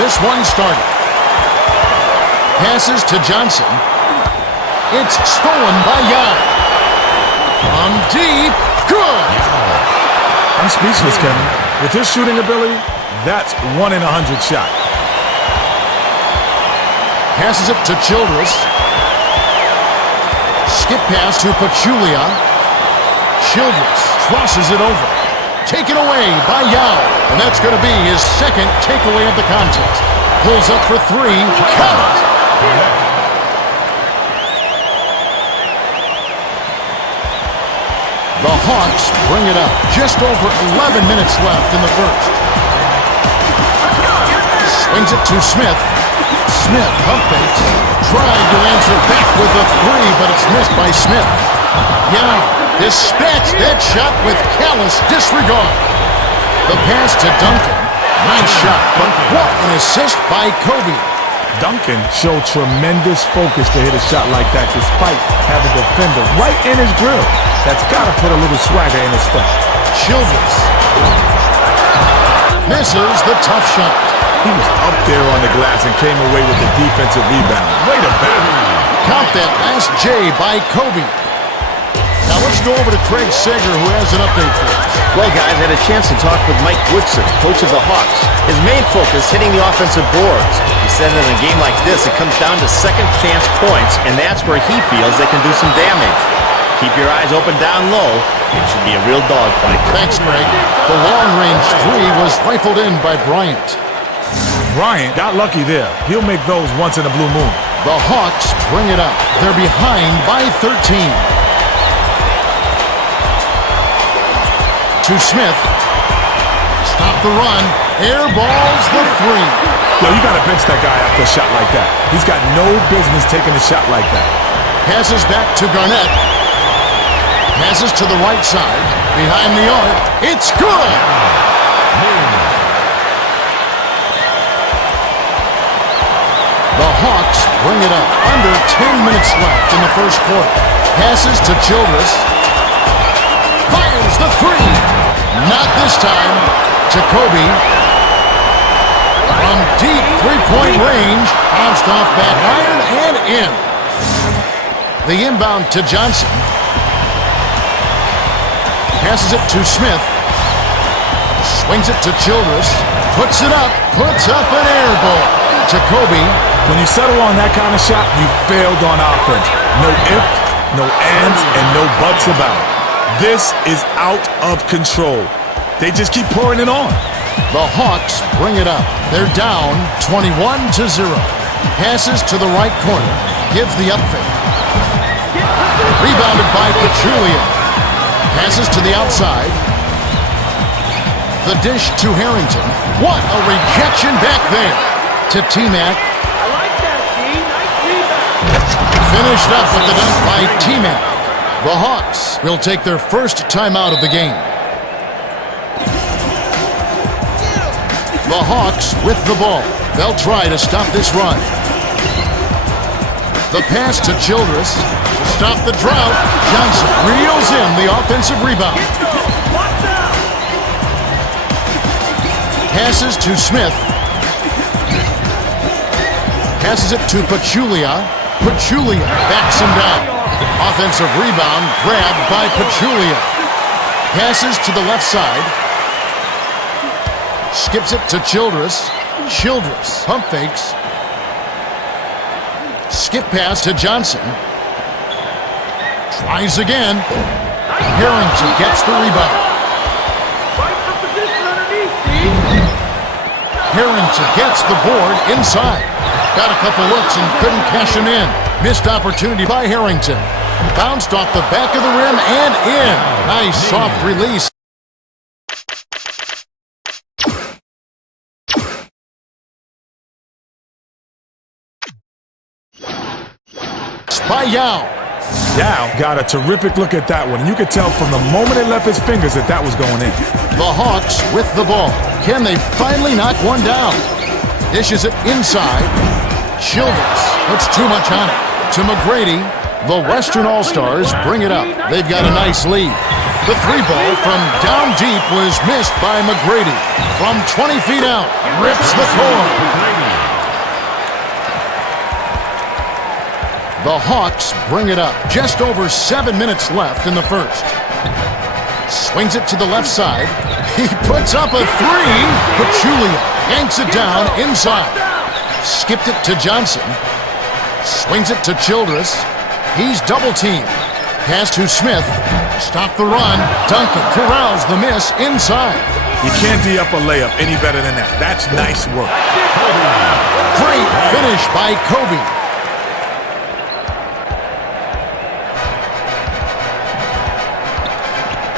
this one started. Passes to Johnson. It's stolen by Young. From deep, good. I'm speechless, Kevin. With his shooting ability, that's 1 in 100 shot. Passes it to Childress. Skip pass to Pachulia. Childress crosses it over. Taken away by Yao. And that's going to be his second takeaway of the contest. Pulls up for three. Count it. The Hawks bring it up. Just over 11 minutes left in the first. Swings it to Smith. Smith pump fakes. Tried to answer back with a three, but it's missed by Smith. Yao dispatched that shot with callous disregard. The pass to Duncan. Nice shot, but what an assist by Kobe. Duncan showed tremendous focus to hit a shot like that despite having a defender right in his grill. That's got to put a little swagger in his step. Childress misses the tough shot. He was up there on the glass and came away with the defensive rebound. Way to battle. Count that last J by Kobe. Now let's go over to Craig Sager, who has an update for us. Well, guys, I had a chance to talk with Mike Woodson, coach of the Hawks. His main focus, hitting the offensive boards. He said that in a game like this, it comes down to second chance points, and that's where he feels they can do some damage. Keep your eyes open down low. It should be a real dogfight. Thanks, Craig. The long-range three was rifled in by Bryant. Bryant got lucky there. He'll make those once in a blue moon. The Hawks bring it up. They're behind by 13. To Smith. Stop the run. Airballs the three. Yo, you got to bench that guy after a shot like that. He's got no business taking a shot like that. Passes back to Garnett. Passes to the right side. Behind the arc. It's good! The Hawks bring it up. Under 10 minutes left in the first quarter. Passes to Childress. Fires the three. Not this time. To Kobe. From deep three-point range. Bounced off back iron and in. The inbound to Johnson. Passes it to Smith. Swings it to Childress. Puts it up. Puts up an air ball. To Kobe. When you settle on that kind of shot, you failed on offense. No ifs, no ands, and no buts about it. This is out of control. They just keep pouring it on. The Hawks bring it up. They're down 21-0. Passes to the right corner. Gives the up fake. Rebounded by Pachulia. Passes to the outside. The dish to Harrington. What a rejection back there. To T-Mac. I like that, G. Nice rebound. Finished up with the dunk by T-Mac. The Hawks will take their first timeout of the game. The Hawks with the ball. They'll try to stop this run. The pass to Childress. To stop the drought, Johnson reels in the offensive rebound. Passes to Smith. Passes it to Pachulia. Pachulia backs him down. Offensive rebound grabbed by Pachulia. Passes to the left side. Skips it to Childress. Childress pump fakes. Skip pass to Johnson. Tries again. Harrington gets the rebound. Harrington gets the board inside. Got a couple looks and couldn't cash him in. Missed opportunity by Harrington. Bounced off the back of the rim and in. Nice soft release. By Yao. Yao got a terrific look at that one. You could tell from the moment it left his fingers that that was going in. The Hawks with the ball. Can they finally knock one down? Dishes it inside. Childress puts too much on it. To McGrady. The Western All-Stars bring it up. They've got a nice lead. The three ball from down deep was missed by McGrady. From 20 feet out, rips the core. The Hawks bring it up. Just over 7 minutes left in the first. Swings it to the left side. He puts up a three. Pachulia yanks it down inside. Skipped it to Johnson. Swings it to Childress. He's double-teamed. Pass to Smith. Stop the run. Duncan corrals the miss inside. You can't D up a layup any better than that. That's nice work. Great finish by Kobe.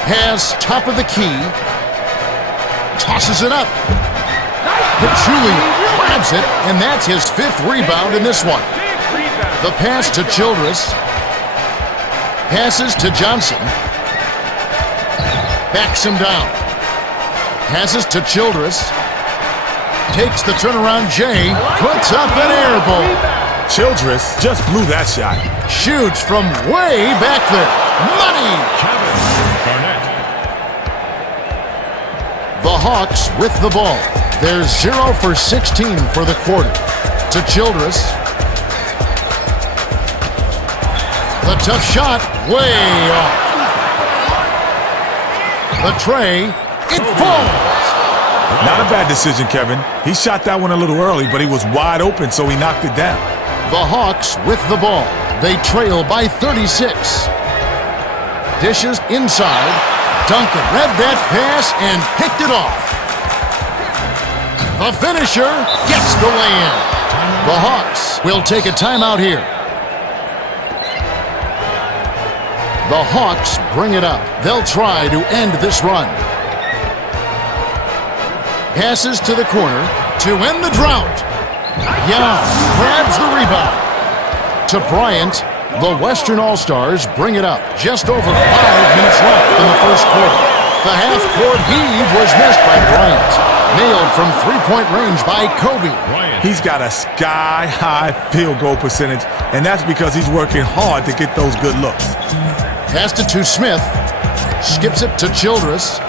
Pass top of the key. Tosses it up. Pachulia grabs it, and that's his 5th rebound in this one. The pass to Childress. Passes to Johnson. Backs him down. Passes to Childress. Takes the turnaround Jay. Puts up an air ball. Childress just blew that shot. Shoots from way back there. Money! The Hawks with the ball. They're 0 for 16 for the quarter. To Childress. The tough shot, way off. The tray, it falls. Not a bad decision, Kevin. He shot that one a little early, but he was wide open, so he knocked it down. The Hawks with the ball. They trail by 36. Dishes inside. Duncan read that pass and picked it off. The finisher gets the lay-in. The Hawks will take a timeout here. The Hawks bring it up. They'll try to end this run. Passes to the corner to end the drought. Young grabs the rebound. To Bryant, the Western All-Stars bring it up. Just over 5 minutes left in the first quarter. The half-court heave was missed by Bryant. Nailed from three-point range by Kobe. He's got a sky-high field goal percentage, and that's because he's working hard to get those good looks. Passed it to Smith. Skips it to Childress.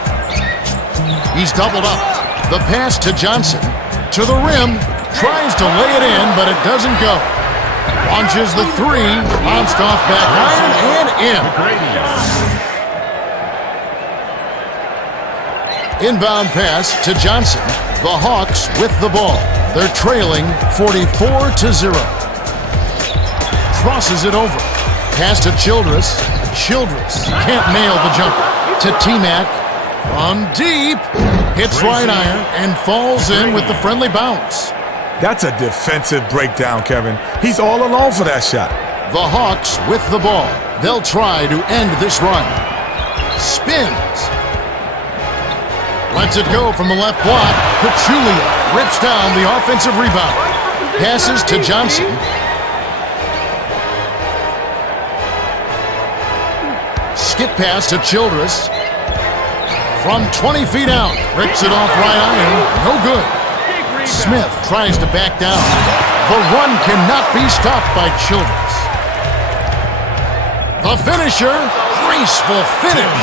He's doubled up. The pass to Johnson. To the rim. Tries to lay it in, but it doesn't go. Launches the three. Bounced off back iron and in. Inbound pass to Johnson. The Hawks with the ball. They're trailing 44-0. Crosses it over. Pass to Childress. Childress can't nail the jumper. To T-Mac. From deep. Hits right iron and falls in with the friendly bounce. That's a defensive breakdown, Kevin. He's all alone for that shot. The Hawks with the ball. They'll try to end this run. Spins. Lets it go from the left block. Pachulia rips down the offensive rebound. Passes to Johnson. Skip pass to Childress. From 20 feet out. Rips it off right iron. No good. Smith tries to back down. The run cannot be stopped by Childress. The finisher. Graceful finish.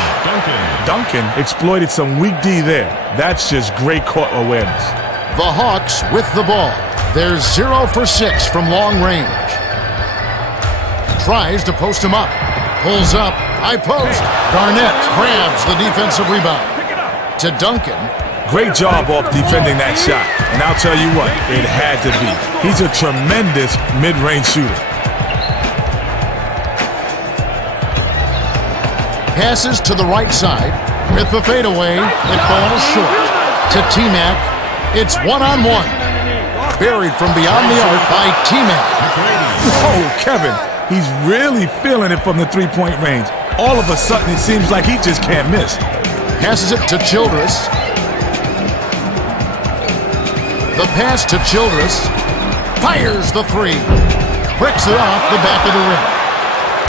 Duncan exploited some weak D there. That's just great court awareness. The Hawks with the ball. They're 0 for 6 from long range. Tries to post him up. Pulls up. High post. Garnett grabs the defensive rebound. To Duncan. Great job off defending that shot. And I'll tell you what, it had to be. He's a tremendous mid-range shooter. Passes to the right side. With the fadeaway, it falls short. To T-Mac. It's one-on-one. Buried from beyond the arc by T-Mac. Oh, Kevin, he's really feeling it from the three-point range. All of a sudden, it seems like he just can't miss. Passes it to Childress. The pass to Childress. Fires the three. Bricks it off the back of the rim.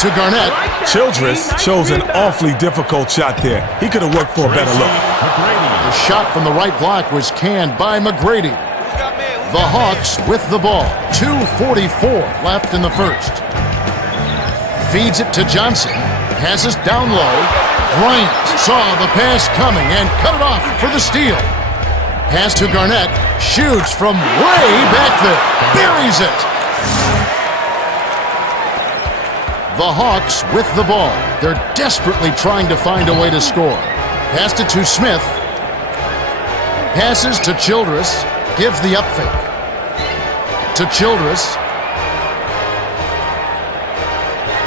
To Garnett. Childress chose an awfully difficult shot there. He could have worked for a better look. The shot from the right block was canned by McGrady. The Hawks with the ball. 2:44 left in the first. Feeds it to Johnson. Passes down low. Bryant saw the pass coming and cut it off for the steal. Pass to Garnett. Shoots from way back there. Buries it. The Hawks with the ball. They're desperately trying to find a way to score. Passed it to Smith. Passes to Childress. Gives the up fake. To Childress.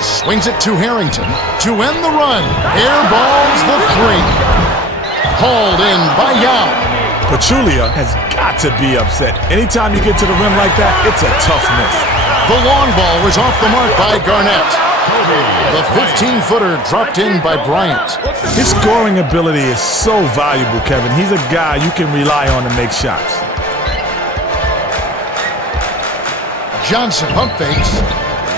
Swings it to Harrington to end the run. Airballs the three. Hauled in by Yao. Pachulia has got to be upset. Anytime you get to the rim like that, it's a tough miss. The long ball was off the mark by Garnett. The 15-footer dropped in by Bryant. His scoring ability is so valuable, Kevin. He's a guy you can rely on to make shots. Johnson pump fakes.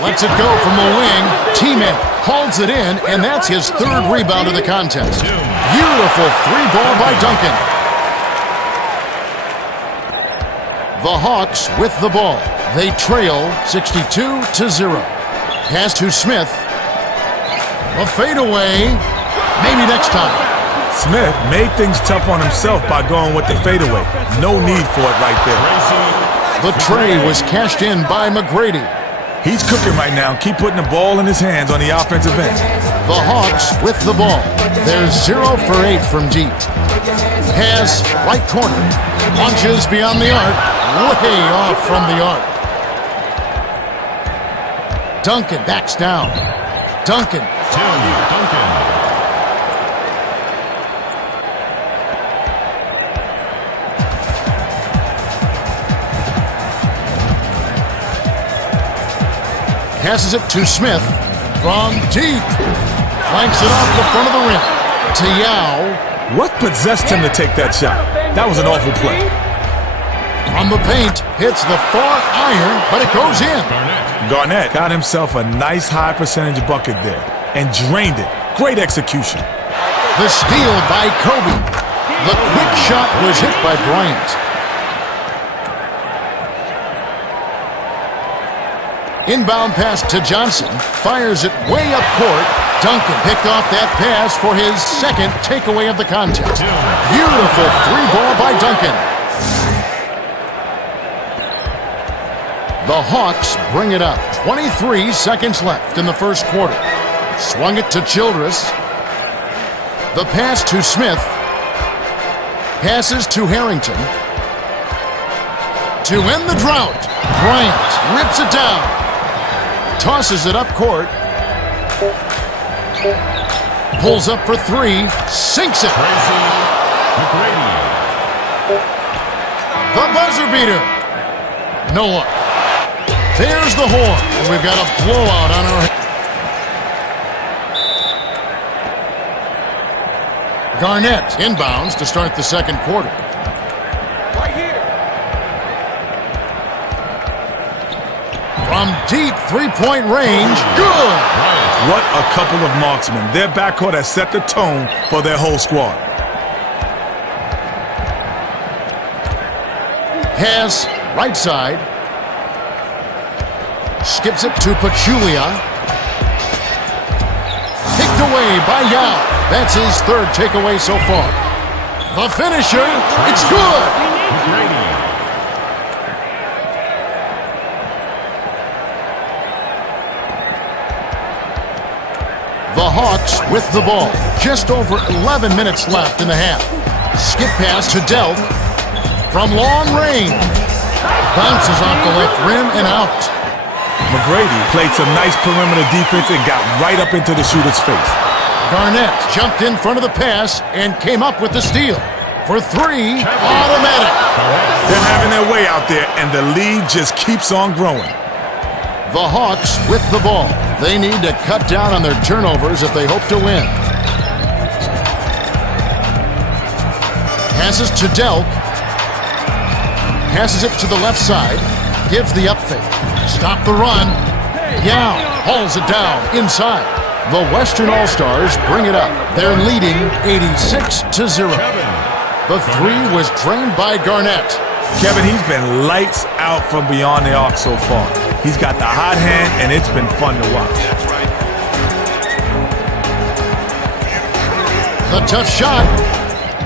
Lets it go from the wing. T-Man hauls it in, and that's his third rebound of the contest. Beautiful three ball by Duncan. The Hawks with the ball. They trail 62-0. Pass to Smith. A fadeaway. Maybe next time. Smith made things tough on himself by going with the fadeaway. No need for it right there. The tray was cashed in by McGrady. He's cooking right now. Keep putting the ball in his hands on the offensive end. The Hawks with the ball. They're 0 for 8 from deep. Pass right corner. Launches beyond the arc. Way off from the arc. Duncan backs down. Duncan. Passes it to Smith from deep. Flanks it off the front of the rim. To Yao. What possessed him to take that shot? That was an awful play. From the paint, hits the far iron, but it goes in. Garnett got himself a nice high percentage bucket there and drained it. Great execution. The steal by Kobe. The quick shot was hit by Bryant. Inbound pass to Johnson. Fires it way up court. Duncan picked off that pass for his second takeaway of the contest. Beautiful three ball by Duncan. The Hawks bring it up. 23 seconds left in the first quarter. Swung it to Childress. The pass to Smith. Passes to Harrington. To end the drought, Bryant rips it down. Tosses it up court. Pulls up for three. Sinks it. The buzzer beater. No luck. There's the horn, and we've got a blowout on our hands. Garnett inbounds to start the second quarter. Right here. From deep three-point range, good! What a couple of marksmen. Their backcourt has set the tone for their whole squad. Pass right side. Skips it to Pachulia. Picked away by Yao. That's his third takeaway so far. The finisher, it's good! The Hawks with the ball. Just over 11 minutes left in the half. Skip pass to Delk. From long range. Bounces off the left rim and out. McGrady played some nice perimeter defense and got right up into the shooter's face. Garnett jumped in front of the pass and came up with the steal. For three, automatic. They're having their way out there, and the lead just keeps on growing. The Hawks with the ball. They need to cut down on their turnovers if they hope to win. Passes to Delk. Passes it to the left side. Gives the up fake. Stop the run. Yao hauls it down inside. The Western All-Stars bring it up. They're leading 86-0. The three was drained by Garnett. Kevin, he's been lights out from beyond the arc so far. He's got the hot hand, and it's been fun to watch. The tough shot.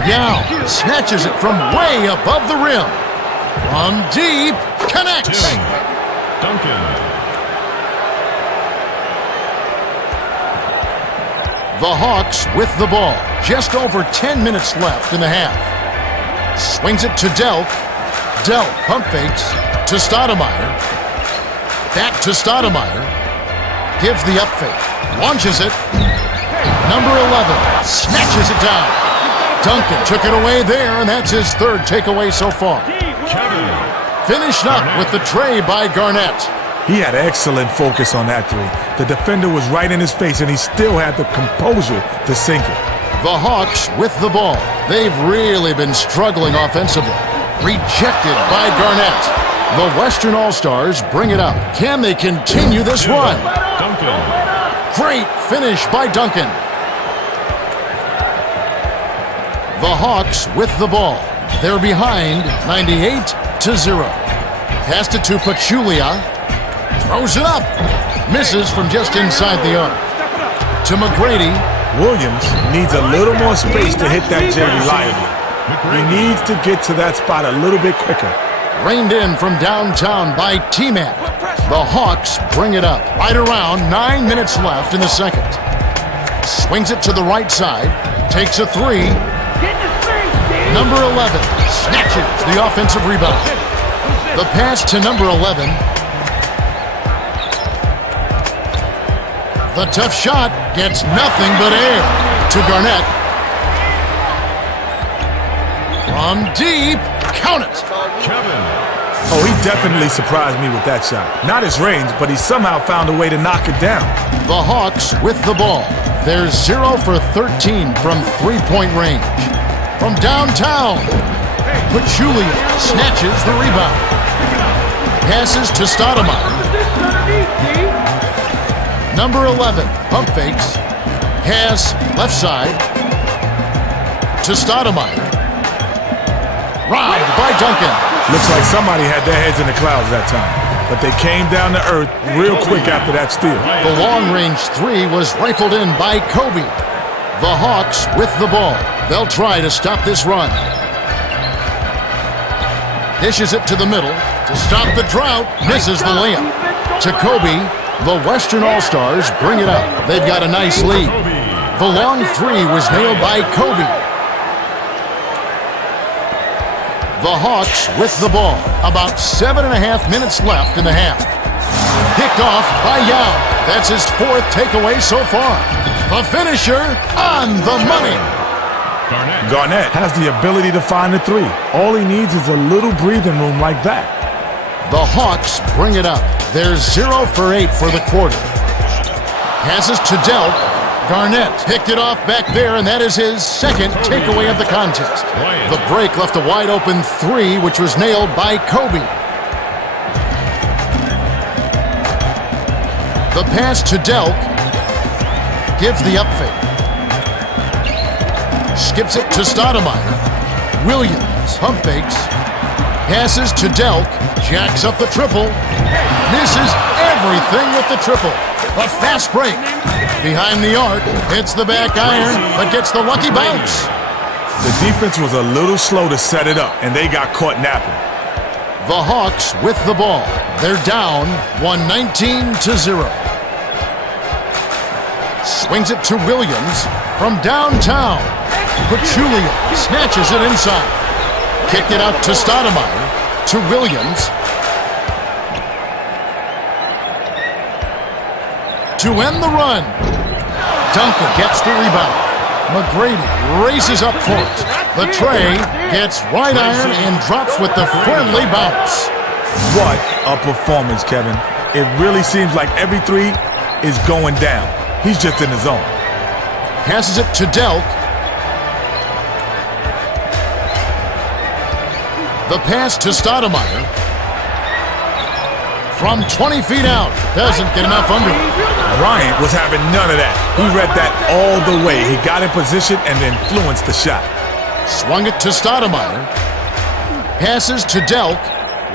Yao snatches it from way above the rim. From deep, connects. Duncan. The Hawks with the ball. Just over 10 minutes left in the half. Swings it to Delk. Delk pump fakes to Stoudemire. Back to Stoudemire. Gives the up fake. Launches it. Number 11 snatches it down. Duncan took it away there, and that's his third takeaway so far. Finished up with the tray by Garnett. He had excellent focus on that three. The defender was right in his face, and he still had the composure to sink it. The Hawks with the ball. They've really been struggling offensively. Rejected by Garnett. The Western All-Stars bring it up. Can they continue this run? Great finish by Duncan. The Hawks with the ball. They're behind 98-0. Passed it to Pachulia. Throws it up. Misses from just inside the arc. To McGrady. Williams needs a little more space to hit that J reliably. He needs to get to that spot a little bit quicker. Reined in from downtown by T-Mac. The Hawks bring it up. Right around 9 minutes left in the second. Swings it to the right side. Takes a three. Number 11 snatches the offensive rebound. The pass to number 11. The tough shot gets nothing but air to Garnett. From deep, count it. Oh, he definitely surprised me with that shot. Not his range, but he somehow found a way to knock it down. The Hawks with the ball. They're 0 for 13 from three-point range. From downtown, Pachulia snatches the rebound. Passes to Stoudemire. Number 11, pump fakes. Pass left side to Stoudemire. Robbed by Duncan. Looks like somebody had their heads in the clouds that time, but they came down to earth real quick after that steal. The long-range three was rifled in by Kobe. The Hawks with the ball. They'll try to stop this run. Dishes it to the middle to stop the drought. Misses the layup. To Kobe. The Western All-Stars bring it up. They've got a nice lead. The long three was nailed by Kobe. The Hawks with the ball. About 7.5 minutes left in the half. Picked off by Yao. That's his fourth takeaway so far. The finisher on the money. Garnett has the ability to find the three. All he needs is a little breathing room like that. The Hawks bring it up. They're 0 for 8 for the quarter. Passes to Delk. Garnett picked it off back there, and that is his second takeaway of the contest. The break left a wide open three, which was nailed by Kobe. The pass to Delk. Gives the up fake. Skips it to Stoudemire. Williams pump fakes. Passes to Delk. Jacks up the triple. Misses everything with the triple. A fast break. Behind the arc. Hits the back iron, but gets the lucky bounce. The defense was a little slow to set it up, and they got caught napping. The Hawks with the ball. They're down 119-0. Swings it to Williams from downtown. Pachulia snatches it inside. Kicked it out to Stoudemire. To Williams. To end the run. Duncan gets the rebound. McGrady races up court. The tray gets right iron and drops with the friendly bounce. What a performance, Kevin. It really seems like every three is going down. He's just in the zone. Passes it to Delk. The pass to Stoudemire. From 20 feet out. Doesn't get enough under it. Bryant was having none of that. He read that all the way. He got in position and influenced the shot. Swung it to Stoudemire. Passes to Delk.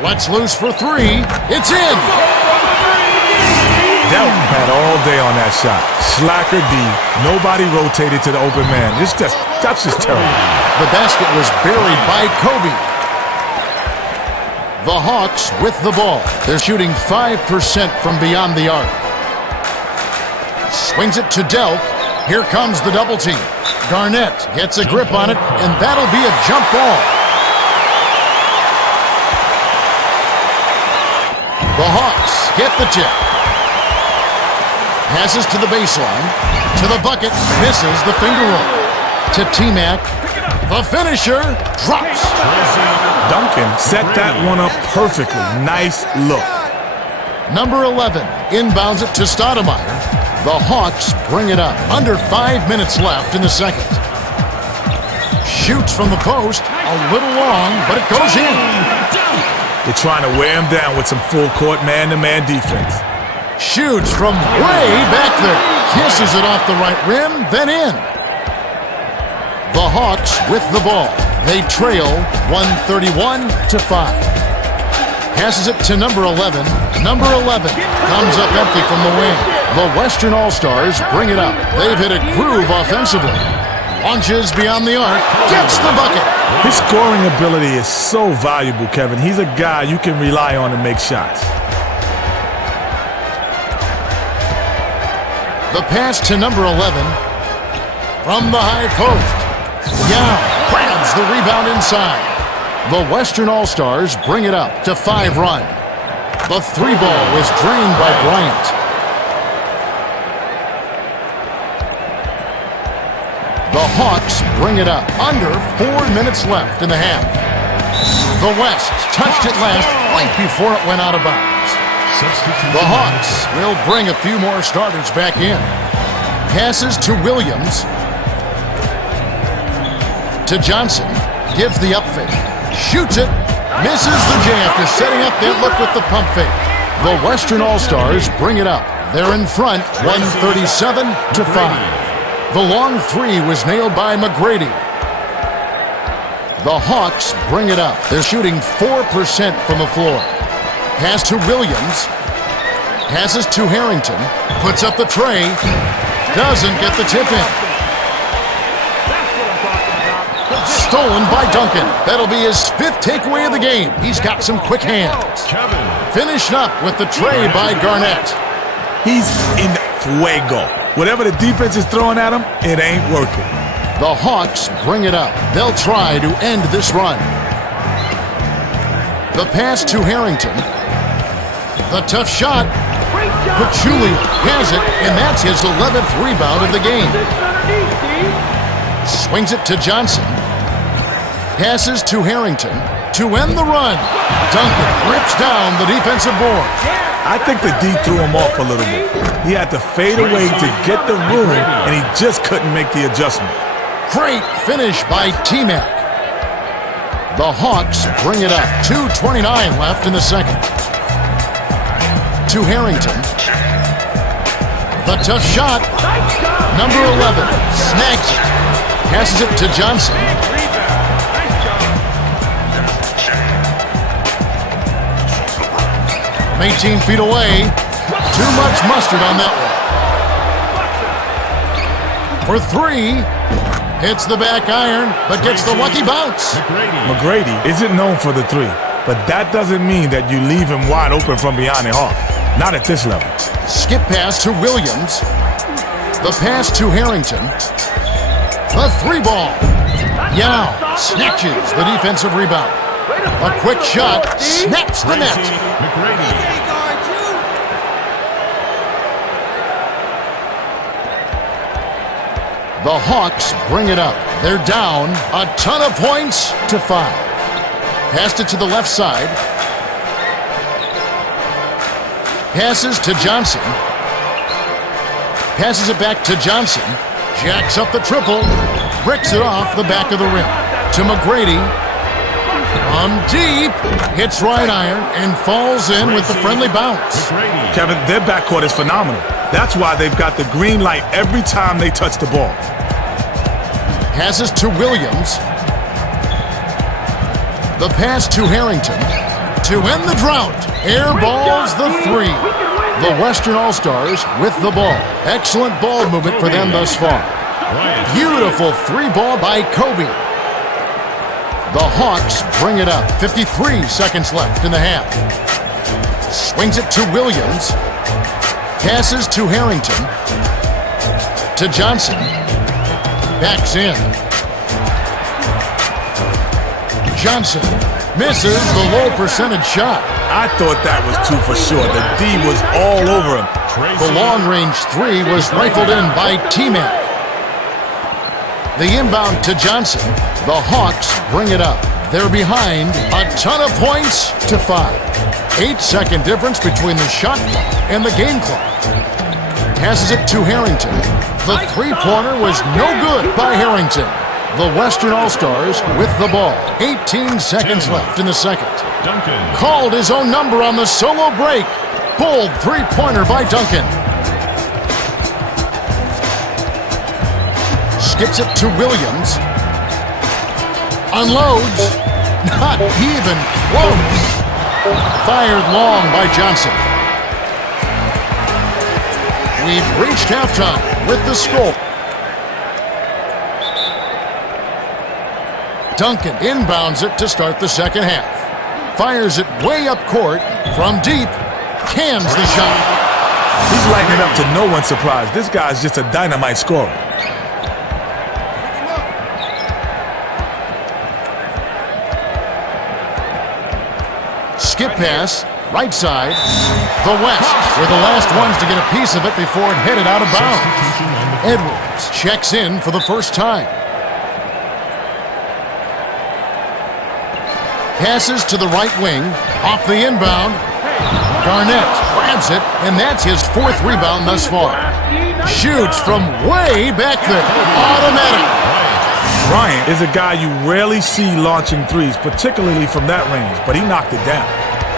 Lets loose for three. It's in! Delk had all day on that shot. Slacker D. Nobody rotated to the open man. That's just terrible. The basket was buried by Kobe. The Hawks with the ball. They're shooting 5% from beyond the arc. Swings it to Delk. Here comes the double team. Garnett gets a grip on it, and that'll be a jump ball. The Hawks get the tip. Passes to the baseline. To the bucket. Misses the finger roll. To T-Mac. The finisher drops. Duncan set that one up perfectly. Nice look. Number 11 inbounds it to Stoudemire. The Hawks bring it up. Under 5 minutes left in the second. Shoots from the post. A little long, but it goes in. They're trying to wear him down with some full-court man-to-man defense. Shoots from way back there. Kisses it off the right rim, then in. The Hawks with the ball. They trail 131-5. Passes it to number 11. Number 11 comes up empty from the wing. The Western All-Stars bring it up. They've hit a groove offensively. Launches beyond the arc. Gets the bucket. His scoring ability is so valuable, Kevin. He's a guy you can rely on to make shots. The pass to number 11 from the high post. Yao grabs the rebound inside. The Western All-Stars bring it up to 5-run. The three ball is drained by Bryant. The Hawks bring it up. Under 4 minutes left in the half. The West touched it last right before it went out of bounds. The Hawks will bring a few more starters back in. Passes to Williams. To Johnson. Gives the up fake. Shoots it. Misses the jam after setting up that look with the pump fake. The Western All-Stars bring it up. They're in front 137-5. The long three was nailed by McGrady. The Hawks bring it up. They're shooting 4% from the floor. Pass to Williams. Passes to Harrington. Puts up the tray. Doesn't get the tip in. Stolen by Duncan. That'll be his 5th takeaway of the game. He's got some quick hands. Finished up with the tray by Garnett. He's in fuego. Whatever the defense is throwing at him, it ain't working. The Hawks bring it up. They'll try to end this run. The pass to Harrington. The tough shot. Pachulia has it, and that's his 11th rebound of the game. Swings it to Johnson. Passes to Harrington to end the run. Duncan rips down the defensive board. I think the D threw him off a little bit. He had to fade away to get the room, and he just couldn't make the adjustment. Great finish by T-Mac. The Hawks bring it up. 2:29 left in the second. To Harrington. The tough shot. Number 11 snags it. Passes it to Johnson. From 18 feet away. Too much mustard on that one. For three. Hits the back iron, but gets the lucky bounce. McGrady isn't known for the three, but that doesn't mean that you leave him wide open from behind the arc. Not at this level. Skip pass to Williams. The pass to Harrington. The three ball. Yao snatches the defensive rebound. A quick shot snaps the net. The Hawks bring it up. They're down a ton of points to 5. Passed it to the left side. Passes to Johnson. Passes it back to Johnson. Jacks up the triple. Bricks it off the back of the rim. To McGrady. From deep. Hits right iron and falls in with the friendly bounce. Kevin, their backcourt is phenomenal. That's why they've got the green light every time they touch the ball. Passes to Williams. The pass to Harrington. To end the drought. Air balls the three. The Western All-Stars with the ball. Excellent ball movement for them thus far. Beautiful three ball by Kobe. The Hawks bring it up. 53 seconds left in the half. Swings it to Williams. Passes to Harrington. to Johnson. Backs in. Johnson misses the low percentage shot. I thought that was two for sure. The D was all over him. The long-range three was rifled in by T-Mac. The inbound to Johnson. The Hawks bring it up. They're behind a ton of points to 5. 8-second difference between the shot clock and the game clock. Passes it to Harrington. The three-pointer was no good by Harrington. The Western All-Stars with the ball. 18 seconds left in the second. Duncan. Called his own number on the solo break. Bold three-pointer by Duncan. Skips it to Williams. Unloads. Not even close. Fired long by Johnson. We've reached halftime with the score. Duncan inbounds it to start the second half. Fires it way up court from deep. Cans the shot. He's lighting it up to no one's surprise. This guy's just a dynamite scorer. Skip pass, right side. The West were the last ones to get a piece of it before it headed out of bounds. Edwards checks in for the first time. Passes to the right wing, off the inbound. Garnett grabs it, and that's his 4th rebound thus far. Shoots from way back there. Automatic. Bryant is a guy you rarely see launching threes, particularly from that range, but he knocked it down.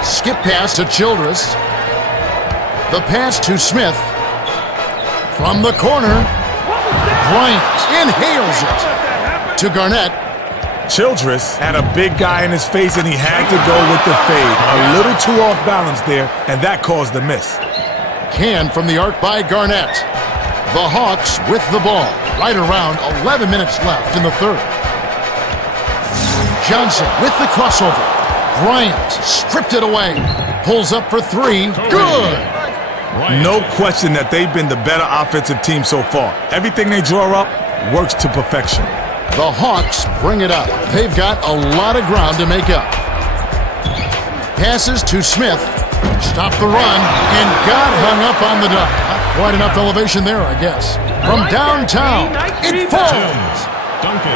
Skip pass to Childress. The pass to Smith. From the corner, Bryant inhales it to Garnett. Childress had a big guy in his face, and he had to go with the fade. A little too off balance there, and that caused the miss. Can from the arc by Garnett. The Hawks with the ball. Right around 11 minutes left in the third. Johnson with the crossover. Bryant stripped it away. Pulls up for 3. Good! No question that they've been the better offensive team so far. Everything they draw up works to perfection. The Hawks bring it up. They've got a lot of ground to make up. Passes to Smith. Stopped the run and got hung up on the dunk. Not quite enough elevation there, I guess. From downtown, it falls. Duncan.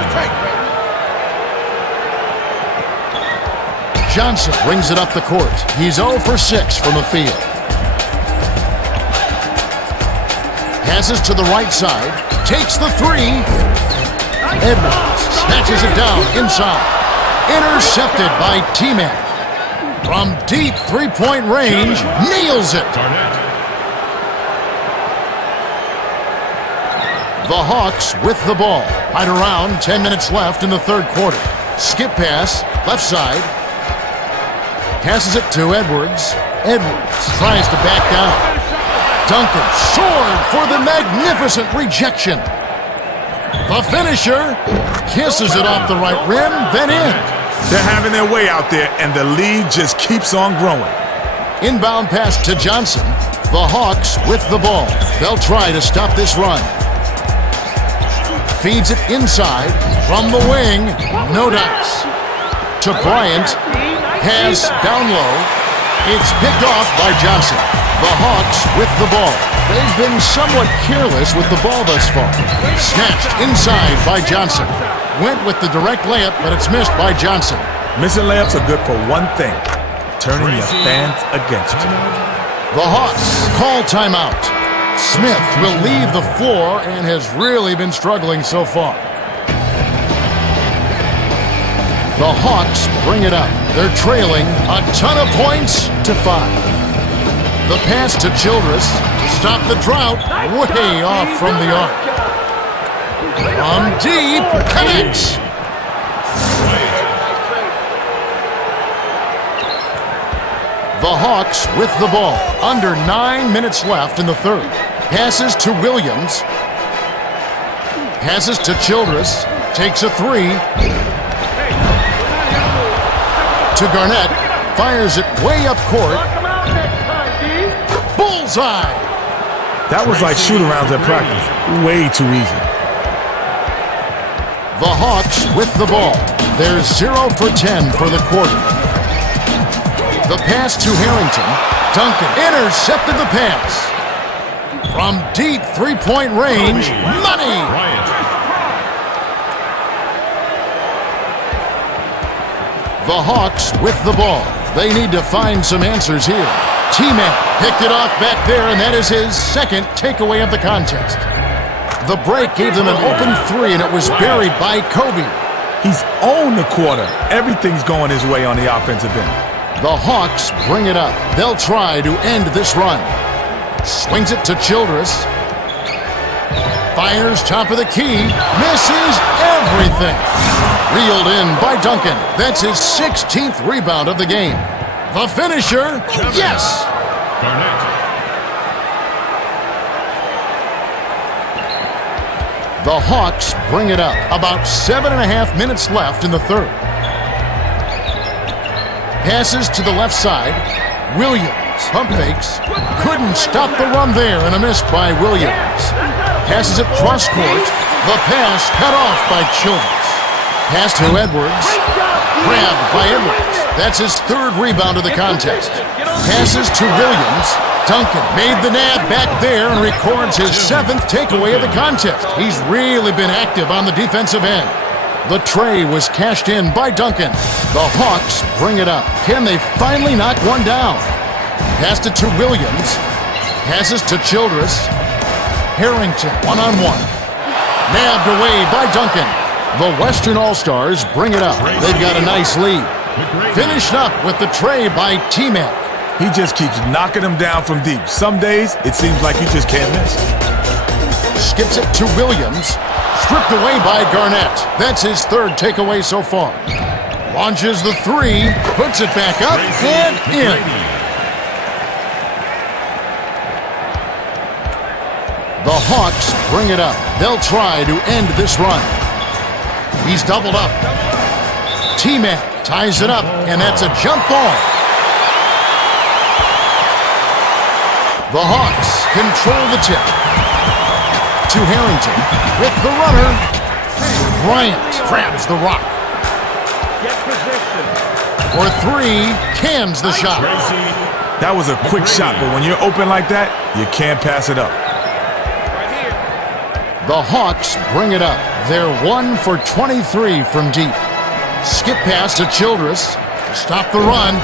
Johnson brings it up the court. He's 0 for 6 from the field. Passes to the right side. Takes the 3. Edwards snatches it down inside. Intercepted by T-Mac. From deep three-point range, nails it. The Hawks with the ball. Right around 10 minutes left in the third quarter. Skip pass, left side. Passes it to Edwards. Edwards tries to back down. Duncan soared for the magnificent rejection. The finisher kisses it off the right rim, then in. They're having their way out there, and the lead just keeps on growing. Inbound pass to Johnson. The Hawks with the ball. They'll try to stop this run. Feeds it inside from the wing. No dice. To Bryant. Pass down low. It's picked off by Johnson. The Hawks with the ball. They've been somewhat careless with the ball thus far. Snatched inside by Johnson. Went with the direct layup, but it's missed by Johnson. Missing layups are good for one thing: turning your fans against you. The Hawks call timeout. Smith will leave the floor and has really been struggling so far. The Hawks bring it up. They're trailing a ton of points to 5. The pass to Childress to stop the drought. Way off from the arc. From deep, connects. The Hawks with the ball. Under 9 minutes left in the third. Passes to Williams. Passes to Childress. Takes a 3. To Garnett. Fires it way up court. Bullseye. That was like shoot-arounds at practice. Way too easy. The Hawks with the ball. They're 0 for 10 for the quarter. The pass to Harrington. Duncan intercepted the pass. From deep three-point range, money! The Hawks with the ball. They need to find some answers here. T-Man picked it off back there, and that is his second takeaway of the contest. The break gave them an open three, and it was buried by Kobe. He's owned the quarter. Everything's going his way on the offensive end. The Hawks bring it up. They'll try to end this run. Swings it to Childress. Fires top of the key. Misses everything. Reeled in by Duncan. That's his 16th rebound of the game. The finisher, yes! The Hawks bring it up. About 7.5 minutes left in the third. Passes to the left side. Williams, pump fakes. Couldn't stop the run there, and a miss by Williams. Passes it cross court. The pass cut off by Childress. Pass to Edwards. Grabbed by Edwards. That's his third rebound of the contest. Passes to Williams. Duncan made the nab back there and records his 7th takeaway of the contest. He's really been active on the defensive end. The tray was cashed in by Duncan. The Hawks bring it up. Can they finally knock one down? Passed it to Williams. Passes to Childress. Harrington, one-on-one. Nabbed away by Duncan. The Western All-Stars bring it up. They've got a nice lead. Finished up with the tray by T-Mac. He just keeps knocking them down from deep. Some days, it seems like he just can't miss. Skips it to Williams. Stripped away by Garnett. That's his third takeaway so far. Launches the three. Puts it back up and in. The Hawks bring it up. They'll try to end this run. He's doubled up. T-Mac ties it up, and that's a jump ball. The Hawks control the tip. To Harrington with the runner. Bryant grabs the rock. Get position. For three, cans the shot. That was a quick shot, but when you're open like that, you can't pass it up. The Hawks bring it up. They're 1 for 23 from deep. Skip pass to Childress. Stop the run.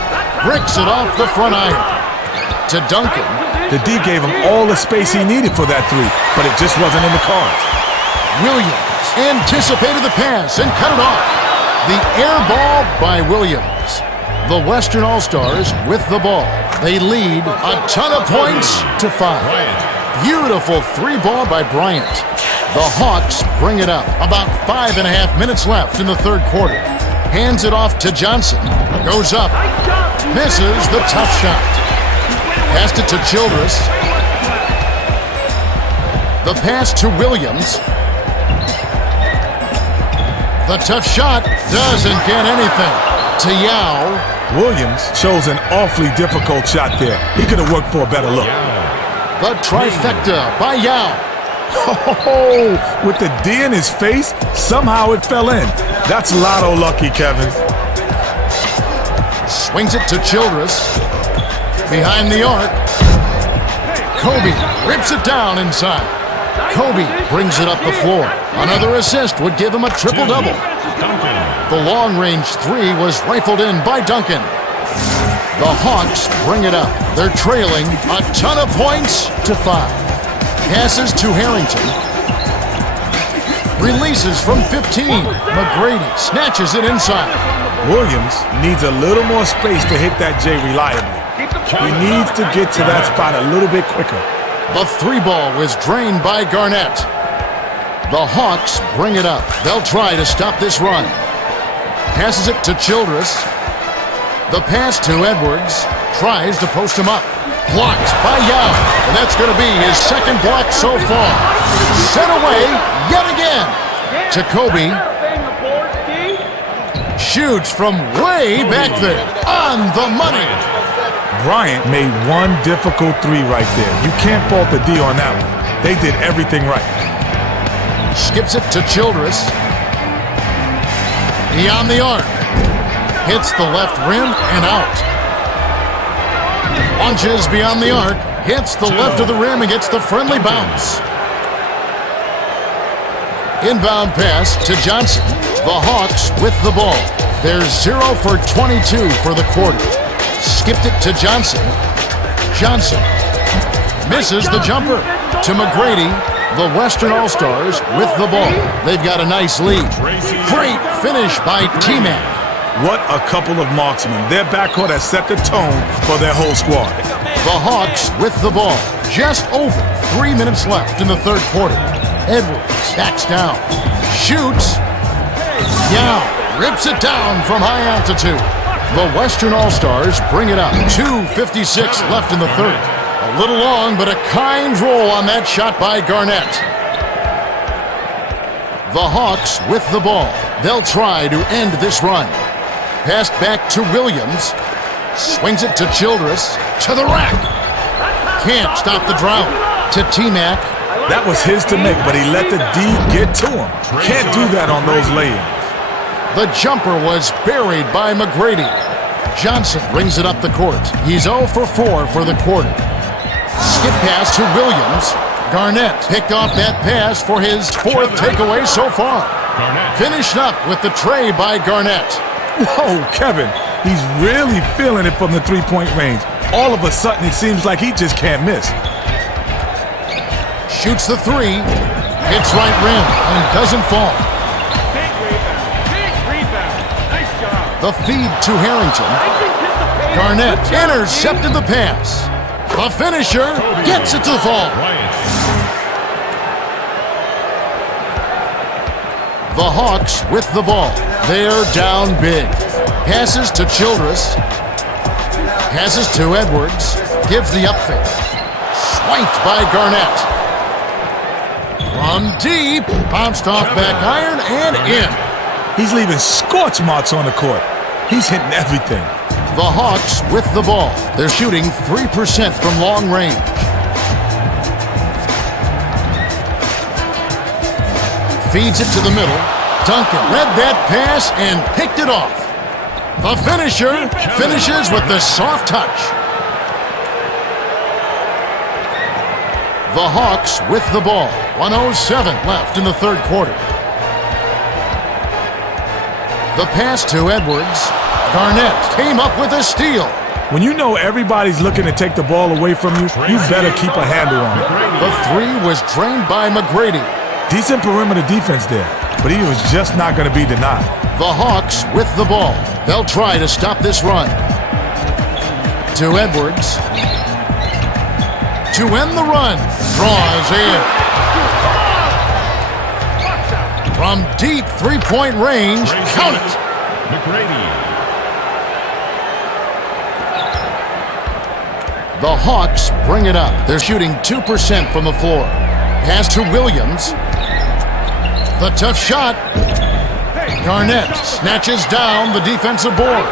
Bricks it off the front iron. To Duncan. The D gave him all the space he needed for that three, but it just wasn't in the cards. Williams anticipated the pass and cut it off. The air ball by Williams. The Western All-Stars with the ball. They lead a ton of points to 5. Beautiful three ball by Bryant. The Hawks bring it up. About 5.5 minutes left in the third quarter. Hands it off to Johnson. Goes up. Misses the tough shot. Passed it to Childress. The pass to Williams. The tough shot doesn't get anything. To Yao. Williams chose an awfully difficult shot there. He could have worked for a better look. The trifecta by Yao. Oh, with the D in his face, somehow it fell in. That's lotto lucky, Kevin. Swings it to Childress. Behind the arc. Kobe rips it down inside. Kobe brings it up the floor. Another assist would give him a triple-double. The long-range three was rifled in by Duncan. The Hawks bring it up. They're trailing a ton of points to 5. Passes to Harrington. Releases from 15. McGrady snatches it inside. Williams needs a little more space to hit that J reliably. He needs to get to that spot a little bit quicker. The three ball was drained by Garnett. The Hawks bring it up. They'll try to stop this run. Passes it to Childress. The pass to Edwards. Tries to post him up. Blocked by Yao. And that's going to be his second block so far. Set away yet again to Kobe. Shoots from way back there. On the money. Bryant made one difficult three right there. You can't fault the D on that one. They did everything right. Skips it to Childress. Beyond the arc. Hits the left rim and out. Launches beyond the arc. Hits the left of the rim and gets the friendly bounce. Inbound pass to Johnson. The Hawks with the ball. They're 0 for 22 for the quarter. Skipped it to Johnson. Johnson misses the jumper. To McGrady, the Western All-Stars with the ball. They've got a nice lead. Great finish by T-Mac. What a couple of marksmen. Their backcourt has set the tone for their whole squad. The Hawks with the ball. Just over 3 minutes left in the third quarter. Edwards backs down. Shoots. Yao rips it down from high altitude. The Western All-Stars bring it up. 2:56 left in the third. A little long, but a kind roll on that shot by Garnett. The Hawks with the ball. They'll try to end this run. Passed back to Williams. Swings it to Childress. To the rack. Can't stop the drought. To T-Mac. That was his to make, but he let the D get to him. Can't do that on those lay-ins. The jumper was buried by McGrady. Johnson brings it up the court. He's 0 for 4 for the quarter. Skip pass to Williams. Garnett picked off that pass for his fourth takeaway so far. Finished up with the tray by Garnett. Whoa, Kevin, he's really feeling it from the three-point range. All of a sudden, it seems like he just can't miss. Shoots the three. Hits right rim and doesn't fall. Big rebound. Nice job. The feed to Harrington. Garnett intercepted the pass. The finisher gets it to fall. The Hawks with the ball. They're down big. Passes to Childress. Passes to Edwards. Gives the up fake. Swiped by Garnett. From deep. Bounced off back iron and in. He's leaving scorch marks on the court. He's hitting everything. The Hawks with the ball. They're shooting 3% from long range. Feeds it to the middle. Duncan read that pass and picked it off. The finisher finishes with the soft touch. The Hawks with the ball. 1:07 left in the third quarter. The pass to Edwards. Garnett came up with a steal. When you know everybody's looking to take the ball away from you, you better keep a handle on it. The three was drained by McGrady. Decent perimeter defense there, but he was just not going to be denied. The Hawks with the ball. They'll try to stop this run. To Edwards. To end the run. Draws in. From deep three-point range, count it. The Hawks bring it up. They're shooting 2% from the floor. Pass to Williams. The tough shot. Garnett snatches down the defensive board.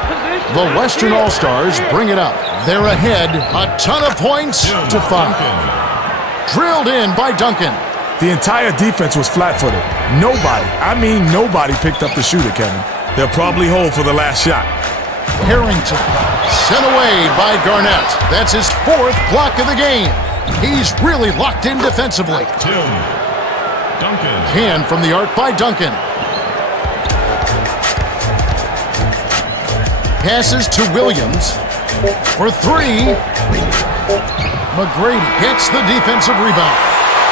The Western All-Stars bring it up. They're ahead a ton of points to 5. Drilled in by Duncan. The entire defense was flat-footed. Nobody picked up the shooter, Kevin. They'll probably hold for the last shot. Harrington sent away by Garnett. That's his fourth block of the game. He's really locked in defensively. Can from the arc by Duncan. Passes to Williams for three. McGrady gets the defensive rebound.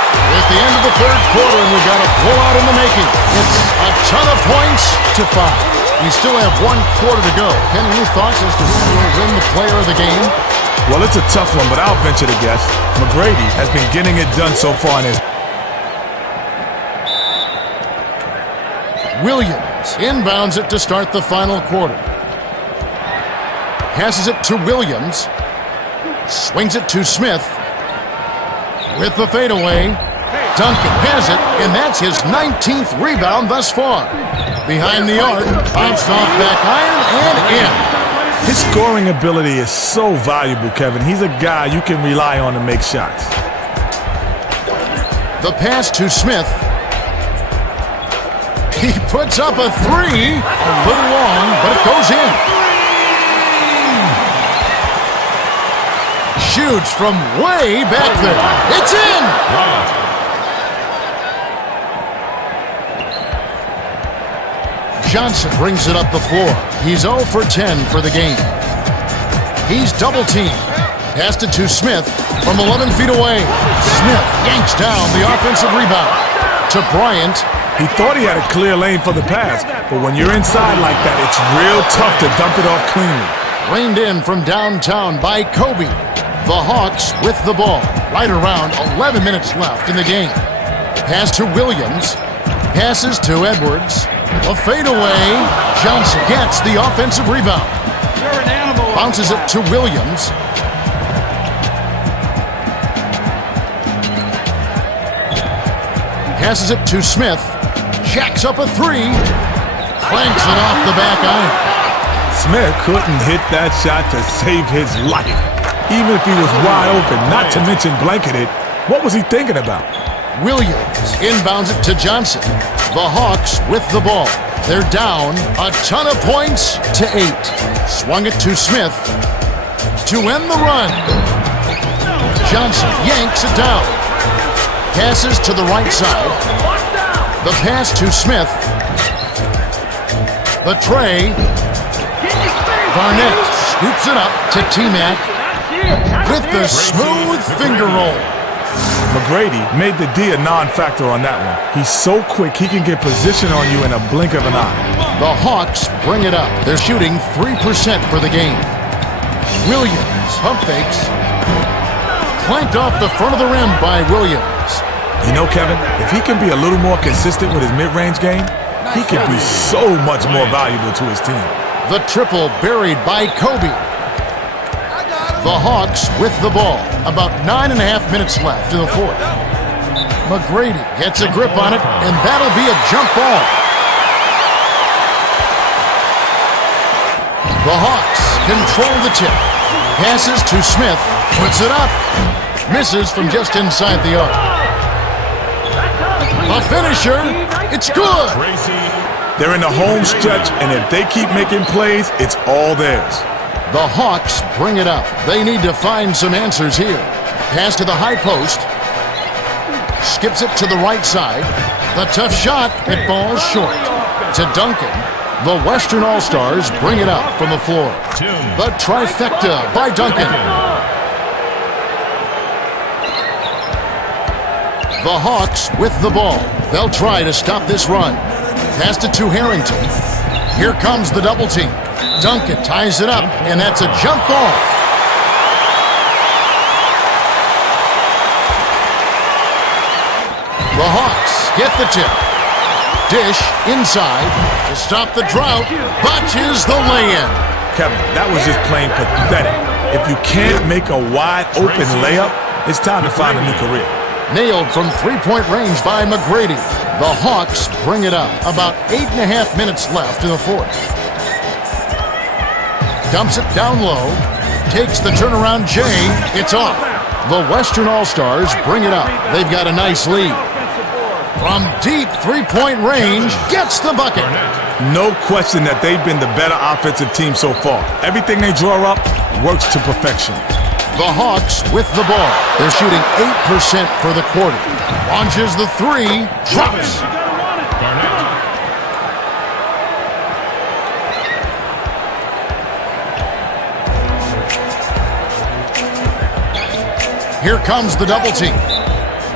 At the end of the third quarter, and we've got a blowout in the making. It's a ton of points to 5. We still have 1 quarter to go. Ken, any thoughts as to who will win the player of the game? Well, it's a tough one, but I'll venture to guess McGrady has been getting it done so far in his... Williams inbounds it to start the final quarter. Passes it to Williams. Swings it to Smith. With the fadeaway, Duncan has it, and that's his 19th rebound thus far. Behind the arc, bounced off back iron and in. His scoring ability is so valuable, Kevin. He's a guy you can rely on to make shots. The pass to Smith. He puts up a three. A little long, but it goes in. Shoots from way back there. It's in! Johnson brings it up the floor. He's 0 for 10 for the game. He's double-teamed. Passed it to Smith from 11 feet away. Smith yanks down the offensive rebound. To Bryant. He thought he had a clear lane for the pass, but when you're inside like that, it's real tough to dump it off cleanly. Reined in from downtown by Kobe. The Hawks with the ball. Right around 11 minutes left in the game. Pass to Williams. Passes to Edwards. A fadeaway. Johnson gets the offensive rebound. Bounces it to Williams. Passes it to Smith. Jacks up a three. Clanks it off the back iron. Smith couldn't hit that shot to save his life. Even if he was wide open, not to mention blanketed, what was he thinking about? Williams inbounds it to Johnson. The Hawks with the ball. They're down a ton of points to 8. Swung it to Smith to end the run. Johnson yanks it down. Passes to the right side. The pass to Smith. The tray. Barnett scoops it up to T-Mac with the smooth finger roll. McGrady made the D a non-factor on that one. He's so quick, he can get position on you in a blink of an eye. The Hawks bring it up. They're shooting 3% for the game. Williams pump fakes. Clanked off the front of the rim by Williams. You know, Kevin, if he can be a little more consistent with his mid-range game, he can be so much more valuable to his team. The triple buried by Kobe. The Hawks with the ball. About 9.5 minutes left in the fourth. McGrady gets a grip on it, and that'll be a jump ball. The Hawks control the tip. Passes to Smith. Puts it up. Misses from just inside the arc. A finisher. It's good. They're in the home stretch, and if they keep making plays, it's all theirs. The Hawks bring it up. They need to find some answers here. Pass to the high post. Skips it to the right side. The tough shot. It falls short. To Duncan. The Western All-Stars bring it up from the floor. The trifecta by Duncan. The Hawks with the ball. They'll try to stop this run. Passed it to Harrington. Here comes the double team. Duncan ties it up, and that's a jump ball. The Hawks get the tip. Dish inside to stop the drought. Botches the lay-in. Kevin, that was just plain pathetic. If you can't make a wide-open layup, it's time to find a new career. Nailed from three-point range by McGrady. The Hawks bring it up. About 8.5 minutes left in the fourth. Dumps it down low. Takes the turnaround J. It's off. The Western All-Stars bring it up. They've got a nice lead. From deep three-point range, gets the bucket. No question that they've been the better offensive team so far. Everything they draw up works to perfection. The Hawks with the ball. They're shooting 8% for the quarter. Launches the three. Drops. Here comes the double team.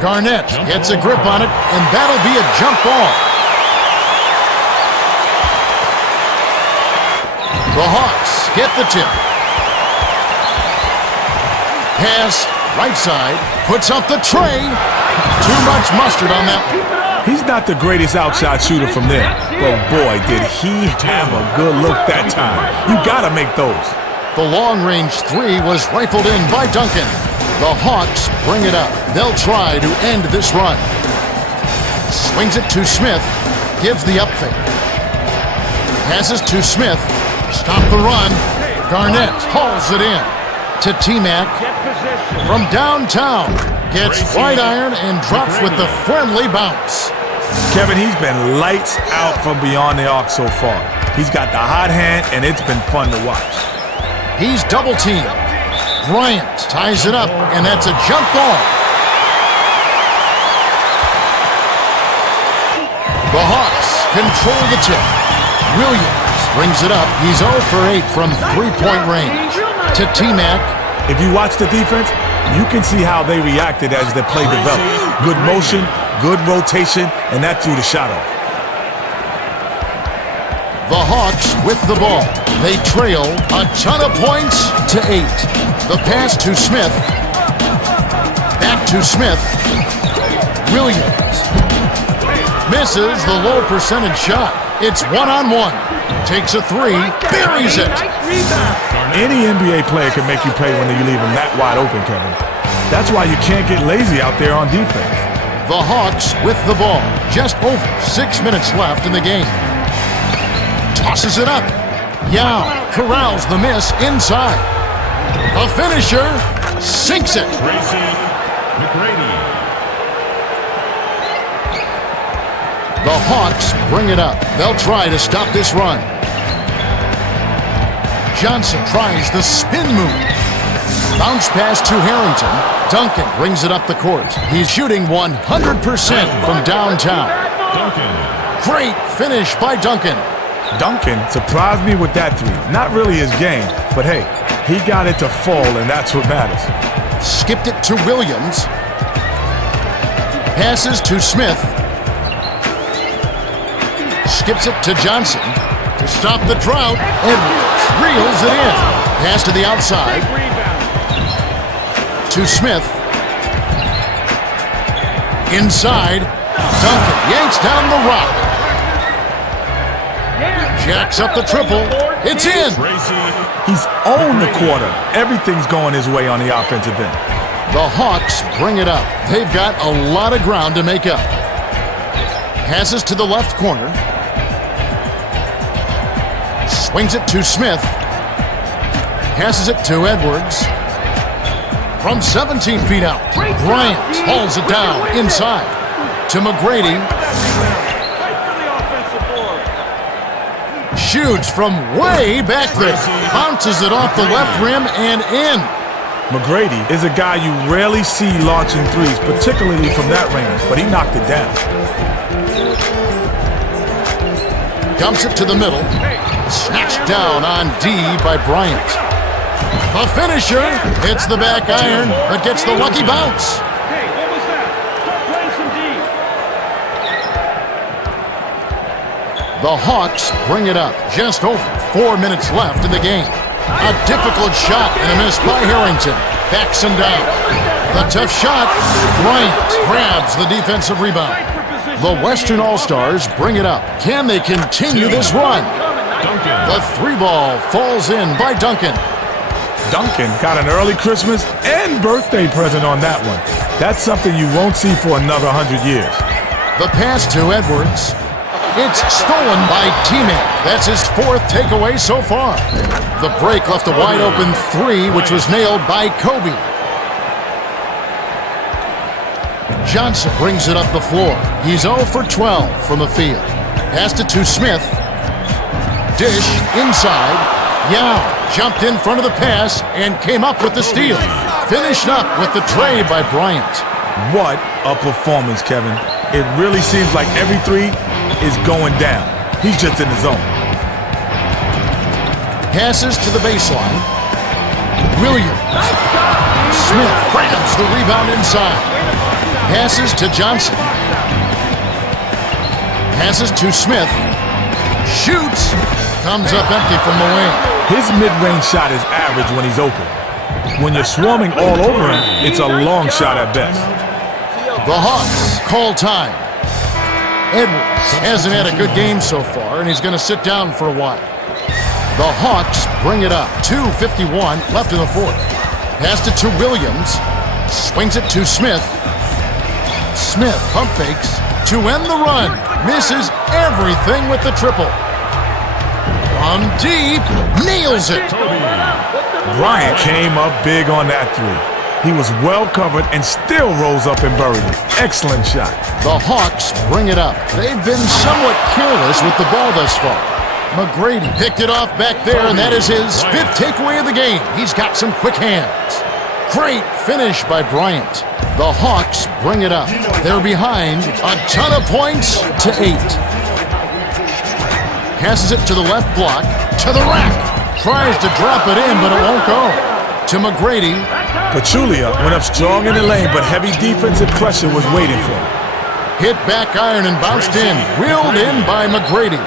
Garnett gets a grip on it, and that'll be a jump ball. The Hawks get the tip. Pass, right side, puts up the tray. Too much mustard on that one. He's not the greatest outshot shooter from there, but boy, did he have a good look that time. You gotta make those. The long-range three was rifled in by Duncan. The Hawks bring it up. They'll try to end this run. Swings it to Smith. Gives the up fake. Passes to Smith. Stop the run. Garnett hauls it in to T-Mac Get position. from downtown. Gets right iron and drops with the friendly bounce. Kevin, he's been lights out from beyond the arc so far. He's got the hot hand, and it's been fun to watch. He's double teamed. Bryant ties it up, and that's a jump ball. The Hawks control the tip. Williams brings it up. He's 0 for 8 from three-point range to T-Mac. If you watch the defense, you can see how they reacted as the play developed. Good motion, good rotation, and that threw the shot off. The Hawks with the ball. They trail a ton of points to 8. The pass to Smith. Back to Smith. Williams misses the low percentage shot. It's one-on-one. Takes a three, buries it. Nice rebound. Any NBA player can make you pay when you leave them that wide open, Kevin. That's why you can't get lazy out there on defense. The Hawks with the ball. Just over 6 minutes left in the game. Tosses it up. Yao corrals the miss inside. The finisher sinks it. The Hawks bring it up. They'll try to stop this run. Johnson tries the spin move. Bounce pass to Harrington. Duncan brings it up the court. He's shooting 100% from downtown. Great finish by Duncan. Duncan surprised me with that three. Not really his game, but hey, he got it to fall, and that's what matters. Skipped it to Williams. Passes to Smith. Skips it to Johnson. To stop the drought, Edwards reels it in. Pass to the outside. Big rebound. To Smith. Inside. Duncan yanks down the rock. Jacks up the triple. It's in. He's owned the quarter. Everything's going his way on the offensive end. The Hawks bring it up. They've got a lot of ground to make up. Passes to the left corner. Swings it to Smith. Passes it to Edwards. From 17 feet out, Bryant hauls it down inside to McGrady. Shoots from way back there. Bounces it off the left rim and in. McGrady is a guy you rarely see launching threes, particularly from that range, but he knocked it down. Dumps it to the middle. Snatched down on D by Bryant. The finisher hits the back iron, but gets the lucky bounce. Hey, what was that? Start playing some D. The Hawks bring it up. Just over 4 minutes left in the game. A difficult shot and a miss by Harrington. Backs him down. The tough shot. Bryant grabs the defensive rebound. The Western All-Stars bring it up. Can they continue this run? The three ball falls in by Duncan. Duncan got an early Christmas and birthday present on that one. That's something you won't see for another 100 years. The pass to Edwards. It's stolen by T-Mac. That's his 4th takeaway so far. The break left a wide open three, which was nailed by Kobe. Johnson brings it up the floor. He's 0 for 12 from the field. Passed it to Smith. Dish inside. Yao jumped in front of the pass and came up with the steal. Finished up with the tray by Bryant. What a performance, Kevin. It really seems like every three is going down. He's just in the zone. Passes to the baseline. Williams. Smith grabs the rebound inside. Passes to Johnson. Passes to Smith. Shoots. Comes up empty from the wing. His mid-range shot is average when he's open. When you're swarming all over him, it's a long shot at best. The Hawks call time. Edwards hasn't had a good game so far, and he's going to sit down for a while. The Hawks bring it up. 2:51 left in the 4th. Passed it to Williams. Swings it to Smith. Smith pump fakes to end the run. Misses everything with the triple. From deep, nails it. Bryant came up big on that three. He was well covered and still rose up and buried it. Excellent shot. The Hawks bring it up. They've been somewhat careless with the ball thus far. McGrady picked it off back there, and that is his 5th takeaway of the game. He's got some quick hands. Great finish by Bryant. The Hawks bring it up. They're behind a ton of points to 8. Passes it to the left block, to the rack. Tries to drop it in, but it won't go. To McGrady. Pachulia went up strong in the lane, but heavy defensive pressure was waiting for him. Hit back iron and bounced in. Reeled in by McGrady.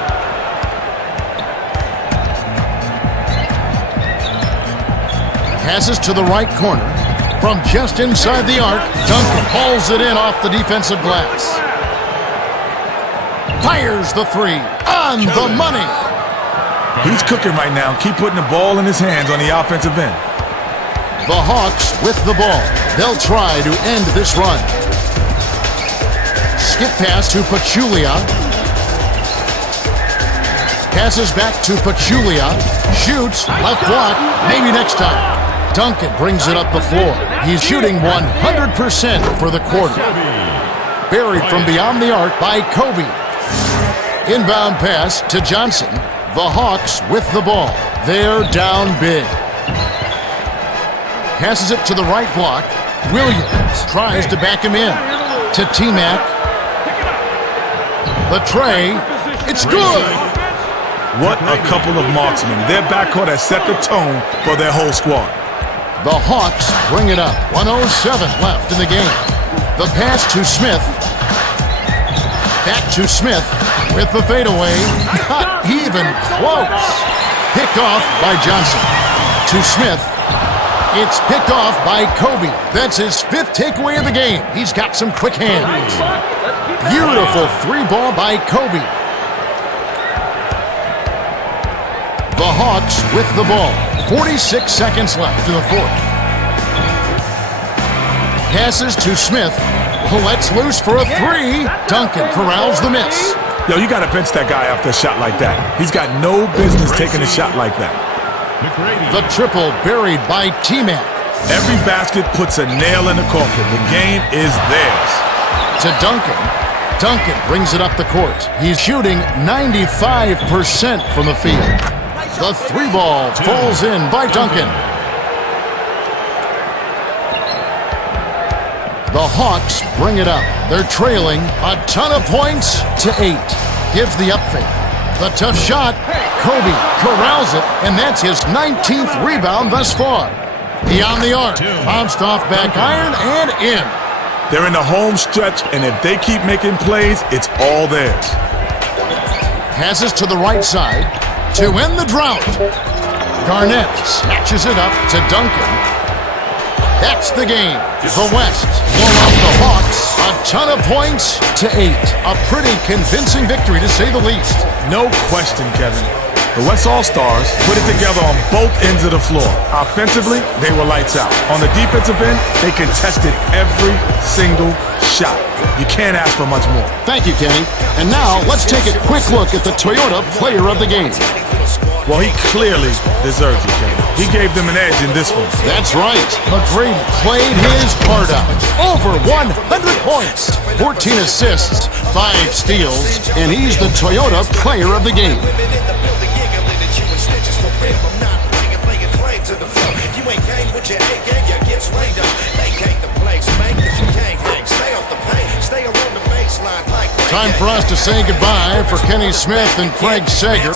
Passes to the right corner. From just inside the arc, Duncan hauls it in off the defensive glass. Fires the three. On the money. He's cooking right now. Keep putting the ball in his hands on the offensive end. The Hawks with the ball. They'll try to end this run. Skip pass to Pachulia. Passes back to Pachulia. Shoots. Left block. Maybe next time. Duncan brings it up the floor. He's shooting 100% for the quarter. Buried from beyond the arc by Kobe. Inbound pass to Johnson. The Hawks with the ball. They're down big. Passes it to the right block. Williams tries to back him in. To T-Mac. The tray. It's good. What a couple of marksmen. Their backcourt has set the tone for their whole squad. The Hawks bring it up. 1:07 left in the game. The pass to Smith. Back to Smith with the fadeaway. Not even close. Picked off by Johnson. To Smith. It's picked off by Kobe. That's his 5th takeaway of the game. He's got some quick hands. Beautiful 3-ball by Kobe. The Hawks with the ball. 46 seconds left in the 4th. Passes to Smith. Lets loose for a 3. Duncan corrals the miss. Yo, you got to bench that guy after a shot like that. He's got no business taking a shot like that. The triple buried by T-Mac. Every basket puts a nail in the coffin. The game is theirs. To Duncan. Duncan brings it up the court. He's shooting 95% from the field. The 3-ball falls in by Duncan. The Hawks bring it up. They're trailing a ton of points to 8. Gives the up fake. The tough shot. Kobe corrals it, and that's his 19th rebound thus far. Beyond the arc. Bounced off back iron and in. They're in the home stretch, and if they keep making plays, it's all theirs. Passes to the right side to end the drought. Garnett snatches it up to Duncan. That's the game. The West blow out the Hawks. A ton of points to 8. A pretty convincing victory, to say the least. No question, Kevin. The West All-Stars put it together on both ends of the floor. Offensively, they were lights out. On the defensive end, they contested every single shot. You can't ask for much more. Thank you, Kenny. And now, let's take a quick look at the Toyota Player of the Game. Well, he clearly deserves it, Kenny. He gave them an edge in this one. That's right. McGrady played his heart out. Over 100 points, 14 assists, 5 steals, and he's the Toyota Player of the Game. Time for us to say goodbye for Kenny Smith and Craig Sager.